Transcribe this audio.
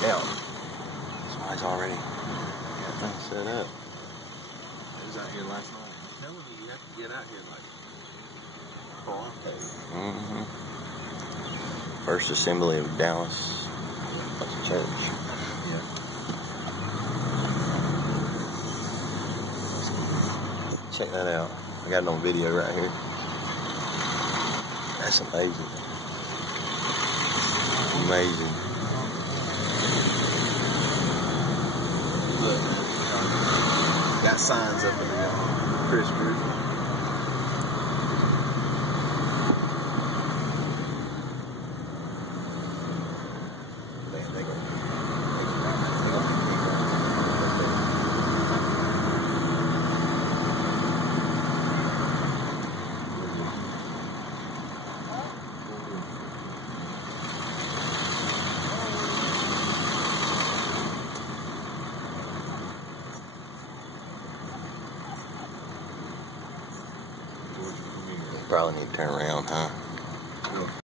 down. Somebody's already got things set up. He was out here last night. I'm telling you, you have to get out here like 4 days. First Assembly of Dallas Church. Yeah. Check that out. I got it on video right here. That's amazing. Amazing. Look, got signs up in there. Chris Griffin. Man, they gonna Probably need to turn around, huh?